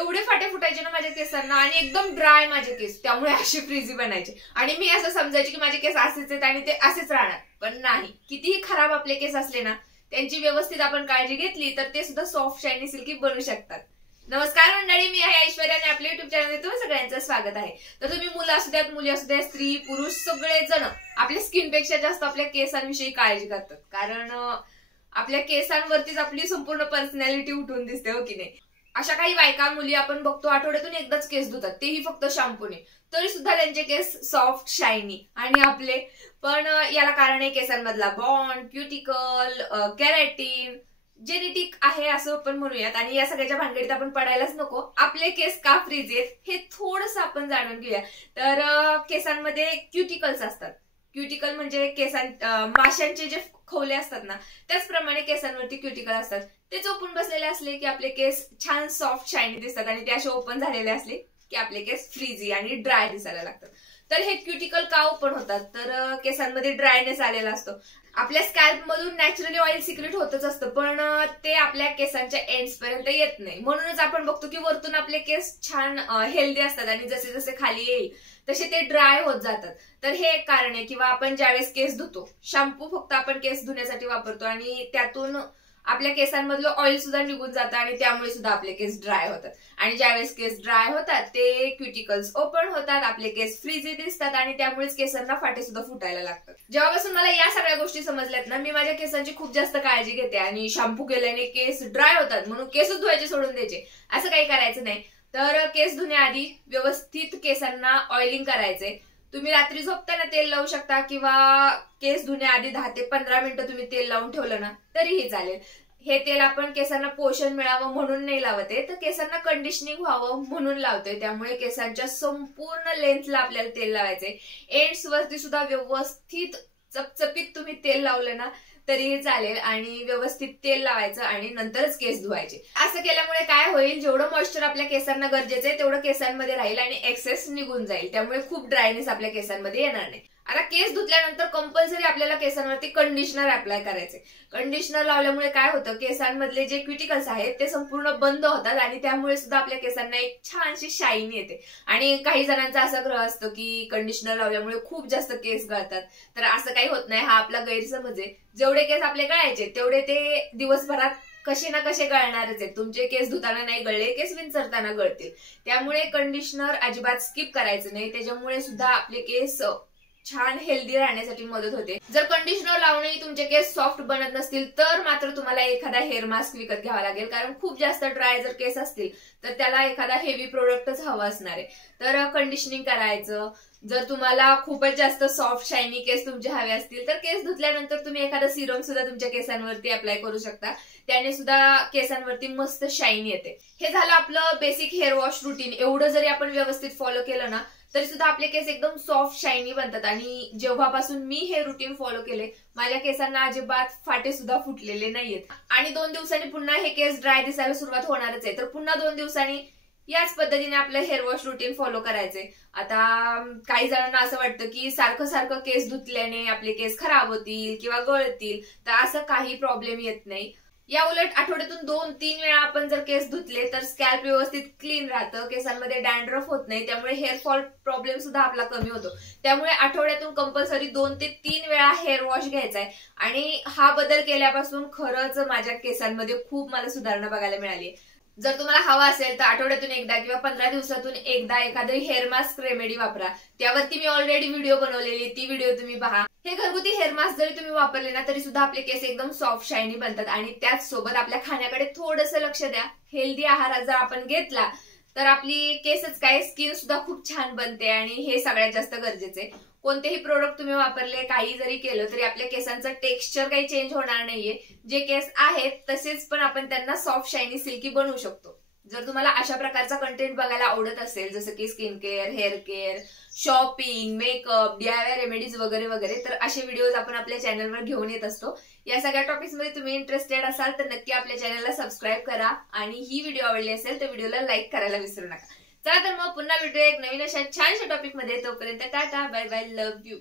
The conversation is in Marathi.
एवढे फाटे फुटायचे ना माझ्या केसांना आणि एकदम ड्राय माझे केस, त्यामुळे असे फ्रीझी बनायचे आणि मी असं समजायचे की माझे केस असेच आहेत आणि ते असेच राहणार. पण नाही, कितीही खराब आपले केस असले ना, त्यांची व्यवस्थित आपण काळजी घेतली तर ते सुद्धा सॉफ्ट शायनी सिल्की बनू शकतात. नमस्कार मंडळी, मी आहे ऐश्वर्या आणि आपल्या युट्यूब चॅनलमध्ये तुम्हा सगळ्यांचं स्वागत आहे. तर तुम्ही मुलं असू द्यात, मुली असू द्यात, स्त्री पुरुष सगळेजण आपल्या स्किनपेक्षा जास्त आपल्या केसांविषयी काळजी करतात, कारण आपल्या केसांवरतीच आपली संपूर्ण पर्सनॅलिटी उठून दिसते, हो की नाही. अशा काही बायका मुली आपण बघतो आठवड्यातून एकदाच केस धुतात, तेही फक्त शॅम्पूने, तरी सुद्धा त्यांचे केस सॉफ्ट शायनी. आणि आपले पण याला कारण आहे केसांमधला बॉन्ड, क्युटिकल, केराटिन, जेनेटिक आहे असं आपण म्हणूयात. आणि या सगळ्याच्या भानगडीत आपण पडायलाच नको. आपले केस का फ्रीज आहेत हे थोडस आपण जाणून घेऊया. तर केसांमध्ये क्युटिकल्स असतात. क्युटिकल म्हणजे माशांचे जे खवले असतात ना, त्याचप्रमाणे केसांवरती क्युटिकल असतात. ते चोपून बसलेले असले की आपले केस छान सॉफ्ट शायनी दिसतात आणि ते असे ओपन झालेले असले की आपले केस फ्रीजी आणि ड्राय दिसायला लागतात. तर हे क्युटिकल का ओपन होतात, तर केसांमध्ये ड्रायनेस आलेला असतो. आपल्या स्कॅल्प मधून नॅचरली ऑइल सिक्रेट होतच असतं, पण ते आपल्या केसांच्या एंड्स पर्यंत येत नाही. म्हणूनच आपण बघतो की वरतून आपले केस छान हेल्दी असतात आणि जसे जसे खाली येईल तसे ते ड्राय होत जातात. तर हे एक कारण आहे. किंवा आपण ज्यावेळेस केस धुतो, शॅम्पू फक्त आपण केस धुण्यासाठी वापरतो आणि त्यातून आपल्या केसांमधलं ऑइल सुद्धा निघून जातं आणि त्यामुळे सुद्धा आपले केस ड्राय होतात. आणि ज्यावेळेस केस ड्राय होतात ते क्युटिकल्स ओपन होतात, आपले केस फ्रीजी दिसतात आणि त्यामुळेच केसांना फाटे सुद्धा फुटायला लागतात. जेव्हापासून मला या सगळ्या गोष्टी समजल्यात ना, मी माझ्या केसांची खूप जास्त काळजी घेते. आणि शॅम्पू केल्याने केस ड्राय होतात म्हणून केसच धुवायचे सोडून द्यायचे असं काही करायचं नाही. तर केस धुण्याआधी व्यवस्थित केसांना ऑइलिंग करायचंय. तुम्ही रात्री झोपताना तेल लावू शकता किंवा केस धुण्याआधी 10 ते 15 मिनिटं तुम्ही तेल लावून ठेवलं ना तरीही चालेल. हे तेल आपण केसांना पोषण मिळावं म्हणून नाही लावत आहे, तर केसांना कंडिशनिंग व्हावं म्हणून लावतोय. त्यामुळे केसांच्या संपूर्ण लेंथला आपल्याला तेल लावायचंय. एंड्स वरती सुद्धा व्यवस्थित चपचपीत तुम्ही तेल लावलं ना तरीही चालेल आणि व्यवस्थित तेल लावायचं आणि नंतरच केस धुवायचे. असं केल्यामुळे काय होईल, जेवढं मॉइश्चर आपल्या केसांना गरजेचं आहे तेवढं केसांमध्ये राहील आणि एक्सेस निघून जाईल. त्यामुळे खूप ड्रायनेस आपल्या केसांमध्ये येणार नाही. आता केस धुतल्यानंतर कंपल्सरी आपल्याला केसांवरती कंडिशनर अप्लाय करायचे. कंडिशनर लावल्यामुळे काय होतं, केसांमधले जे क्युटिकल्स आहेत ते संपूर्ण बंद होतात आणि त्यामुळे सुद्धा आपल्या केसांना एक छानशी शाईन येते. आणि काही जणांचा असा ग्रह असतो की कंडिशनर लावल्यामुळे खूप जास्त केस गळतात, तर असं काही होत नाही. हा आपला गैरसमज आहे. जेवढे केस आपले गळायचे तेवढे ते दिवसभरात कसे ना कसे गळणारच आहेत. तुमचे केस धुताना नाही गळले, केस विंचरताना गळतील. त्यामुळे कंडिशनर अजिबात स्किप करायचं नाही. त्याच्यामुळे सुद्धा आपले केस छान हेल्दी राहण्यासाठी मदत होते. जर कंडिशनर लावूनही तुमचे केस सॉफ्ट बनत नसतील तर मात्र तुम्हाला एखादा हेअर मास्क विकत घ्यावा लागेल, कारण खूप जास्त ड्राय जर केस असतील तर त्याला एखादा हेवी प्रोडक्टच हवा असणार आहे. तर कंडिशनिंग करायचं. जर तुम्हाला खूपच जास्त सॉफ्ट शायनी केस तुमचे हवे असतील तर केस धुतल्यानंतर तुम्ही एखादा सिरम सुद्धा तुमच्या केसांवरती अप्लाय करू शकता. त्याने सुद्धा केसांवरती मस्त शाईन येते. हे झालं आपलं बेसिक हेअर वॉश रुटीन. एवढं जरी आपण व्यवस्थित फॉलो केलं ना तरी सुद्धा आपले केस एकदम सॉफ्ट शायनी बनतात. आणि जेव्हापासून मी हे रुटीन फॉलो केले माझ्या केसांना अजिबात फाटे सुद्धा फुटलेले नाहीयेत. आणि 2 दिवसांनी पुन्हा हे केस ड्राय दिसायला सुरुवात होणारच आहे, तर पुन्हा 2 दिवसांनी याच पद्धतीने आपलं हेअर वॉश रुटीन फॉलो करायचंय. आता काही जणांना असं वाटतं की सारखं सारखं केस धुतल्याने आपले केस खराब होतील किंवा गळतील, तर असं काही प्रॉब्लेम येत नाही. या उलट आठवड्यातून 2-3 वेळा आपण जर केस धुतले तर स्कॅल्प व्यवस्थित क्लीन राहतं, केसांमध्ये डॅन्ड्रफ होत नाही, त्यामुळे हेअर फॉल प्रॉब्लेम सुद्धा आपला कमी होतो. त्यामुळे आठवड्यातून कंपल्सरी 2 ते 3 वेळा हेअर वॉश घ्यायचा आहे. आणि हा बदल केल्यापासून खरंच माझ्या केसांमध्ये खूप मला सुधारणा बघायला मिळाली. जर तुम्हाला हवा असेल तर आठवड्यातून एकदा किंवा 15 दिवसातून एकदा एखादी हेअर मास्क रेमेडी वापरा. त्यावरती मी ऑलरेडी व्हिडिओ बनवलेली, ती व्हिडिओ तुम्ही पहा. हे घरगुती हेअर मास्क जरी तुम्ही वापरले ना तरी सुद्धा आपले केस एकदम सॉफ्ट शायनी बनतात. आणि त्याच सोबत आपल्या खाण्याकडे थोडंसं लक्ष द्या. हेल्दी आहार जर आपण घेतला तर आपली केसच काय स्किन सुद्धा खूप छान बनते आणि हे सगळ्यात जास्त गरजेचं आहे. कोणतेही प्रोडक्ट तुम्ही वापरले, काही जरी केलं तरी आपल्या केसांचं टेक्स्चर काही चेंज होणार नाहीये. जे केस आहेत तसेच पण आपण त्यांना सॉफ्ट शायनी सिल्की बनवू शकतो. जर तुम्हाला अशा प्रकारचा कंटेंट बघायला आवडत असेल, जसं की skin care, hair care, shopping, makeup, DIY remedies वगैरे वगैरे, तर असे व्हिडिओज आपण आपल्या चॅनलवर घेऊन येत असतो. या सगळ्या टॉपिक्स मध्ये तुम्ही इंटरेस्टेड असाल तर नक्की आपल्या चॅनलला सबस्क्राईब करा. आणि ही व्हिडिओ आवडली असेल तर व्हिडिओला लाईक करायला विसरू नका. चला तर मग पुन्हा भेटूया एक नवीन अशा छानशा टॉपिक मध्ये. तोपर्यंत tata, bye bye, love you.